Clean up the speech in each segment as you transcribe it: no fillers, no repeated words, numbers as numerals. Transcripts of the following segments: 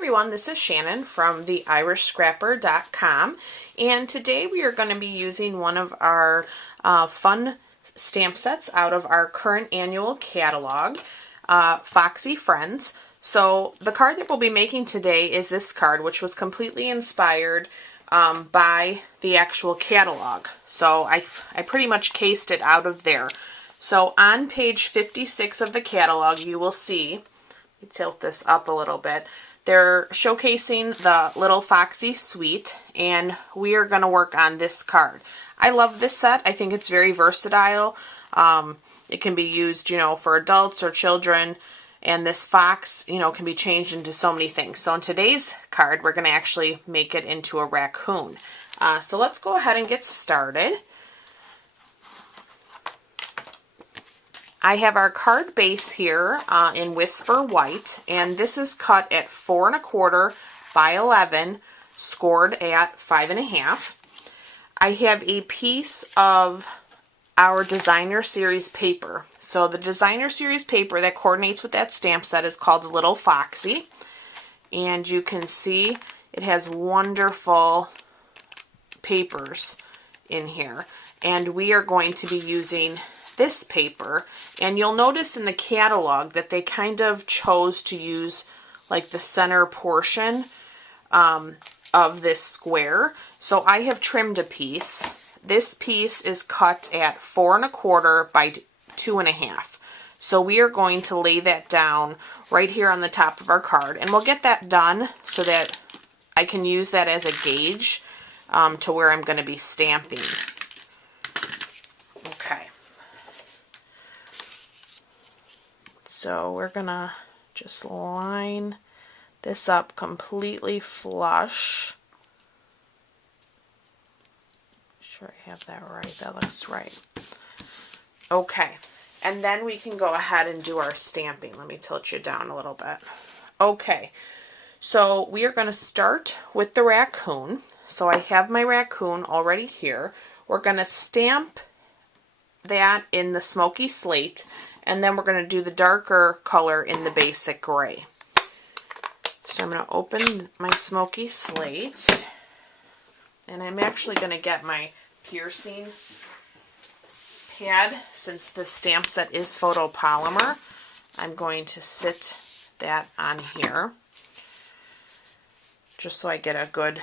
everyone, this is Shannon from theirishscrapper.com, and today we are going to be using one of our fun stamp sets out of our current annual catalog, Foxy Friends. So the card that we'll be making today is this card, which was completely inspired by the actual catalog. So I pretty much cased it out of there. So on page 56 of the catalog, you will see, let me tilt this up a little bit, they're showcasing the Little Foxy Suite, and we are going to work on this card. I love this set. I think it's very versatile. It can be used, for adults or children, and this fox, can be changed into so many things. So in today's card, we're going to actually make it into a raccoon. So let's go ahead and get started. I have our card base here in Whisper White, and this is cut at 4 1/4 by 11, scored at 5 1/2. I have a piece of our Designer Series paper. So the Designer Series paper that coordinates with that stamp set is called Little Foxy, and you can see it has wonderful papers in here, and we are going to be using this paper, and you'll notice in the catalog that they kind of chose to use like the center portion of this square. So I have trimmed a piece. This piece is cut at 4 1/4 by 2 1/2. So we are going to lay that down right here on the top of our card, and we'll get that done so that I can use that as a gauge to where I'm going to be stamping. Okay. So we're gonna just line this up completely flush. Make sure I have that right. That looks right. Okay, and then we can go ahead and do our stamping. Let me tilt you down a little bit. Okay, so we are going to start with the raccoon. So I have my raccoon already here. We're going to stamp that in the smoky slate, and then we're going to do the darker color in the basic gray. So I'm going to open my smoky slate, and I'm actually going to get my piercing pad. Since the stamp set is photopolymer, I'm going to sit that on here just so I get a good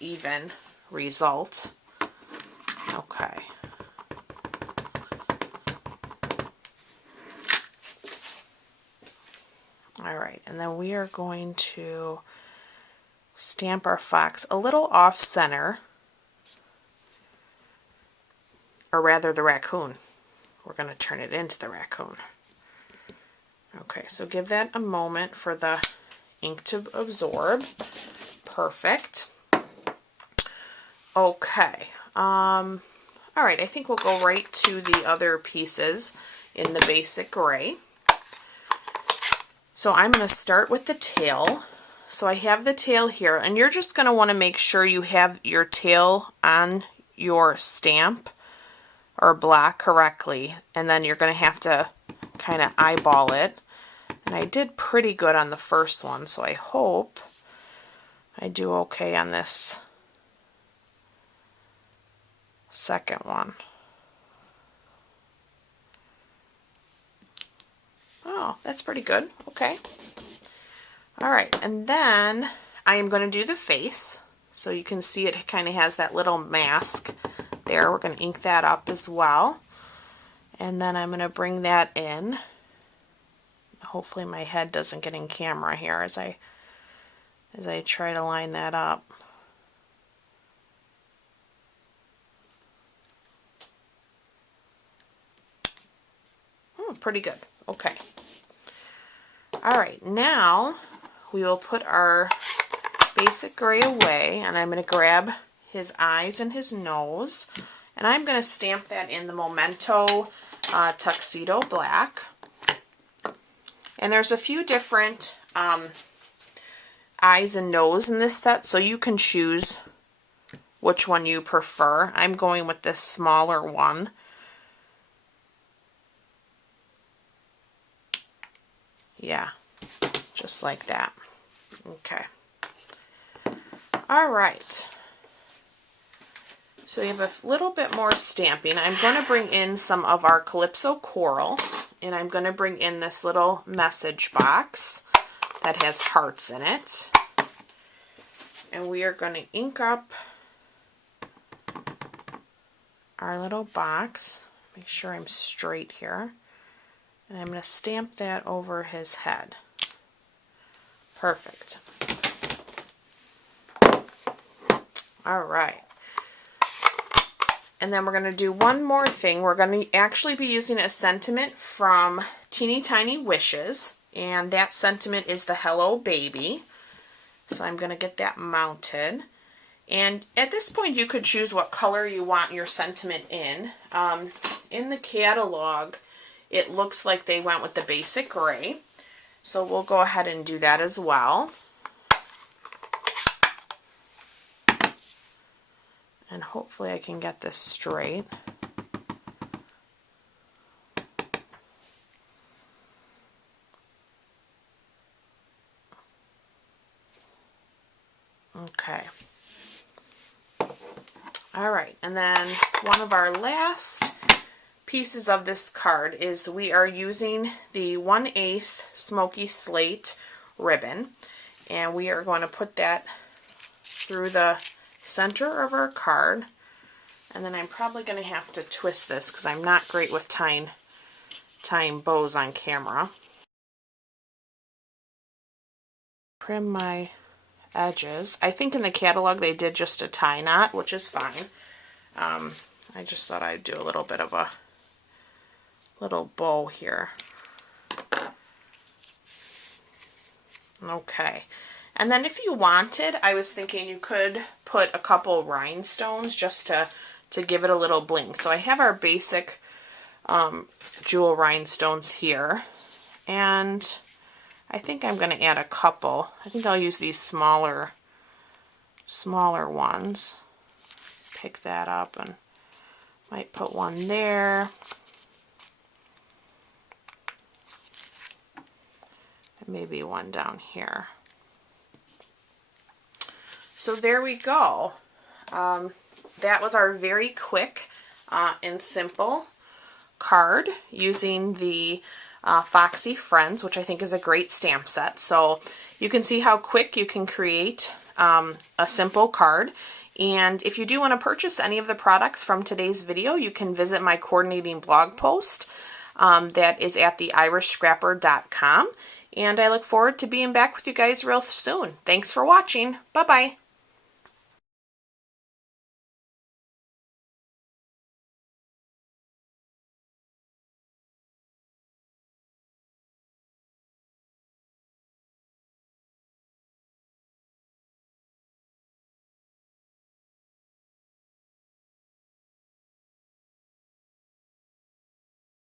even result. Okay. Alright, and then we are going to stamp our fox a little off center, or rather the raccoon. We're going to turn it into the raccoon. Okay, so give that a moment for the ink to absorb. Perfect. Okay, alright, I think we'll go right to the other pieces in the basic gray. So I'm going to start with the tail. So I have the tail here, and you're just going to want to make sure you have your tail on your stamp or block correctly, and then you're going to have to kind of eyeball it. And I did pretty good on the first one, so I hope I do okay on this second one. Oh, that's pretty good. Okay. Alright, and then I am going to do the face. So you can see it kind of has that little mask there. We're going to ink that up as well. And then I'm going to bring that in. Hopefully my head doesn't get in camera here as I try to line that up. Pretty good. Okay. Alright, now we will put our basic gray away, and I'm going to grab his eyes and his nose, and I'm going to stamp that in the Memento Tuxedo Black. And there's a few different eyes and nose in this set, so you can choose which one you prefer. I'm going with this smaller one. Yeah, just like that. Okay. All right. So we have a little bit more stamping. I'm going to bring in some of our Calypso Coral, and I'm going to bring in this little message box that has hearts in it. And we are going to ink up our little box. Make sure I'm straight here. And I'm going to stamp that over his head. Perfect. All right. And then we're going to do one more thing. We're going to actually be using a sentiment from Teeny Tiny Wishes. And that sentiment is the Hello Baby. So I'm going to get that mounted. And at this point you could choose what color you want your sentiment in. In the catalog, it looks like they went with the basic gray. So we'll go ahead and do that as well. And hopefully I can get this straight. Okay. All right, and then one of our last pieces of this card is we are using the 1/8 Smoky Slate ribbon, and we are going to put that through the center of our card. And then I'm probably going to have to twist this because I'm not great with tying bows on camera. Trim my edges. I think in the catalog they did just a tie knot, which is fine. I just thought I'd do a little bit of a little bow here. Okay. And then if you wanted, I was thinking you could put a couple rhinestones just to give it a little bling. So I have our basic jewel rhinestones here. And I think I'm going to add a couple. I think I'll use these smaller ones. Pick that up and might put one there. And maybe one down here. So there we go. That was our very quick and simple card using the Foxy Friends, which I think is a great stamp set. So you can see how quick you can create a simple card. And if you do want to purchase any of the products from today's video, you can visit my coordinating blog post that is at theirishscrapper.com. And I look forward to being back with you guys real soon. Thanks for watching. Bye-bye.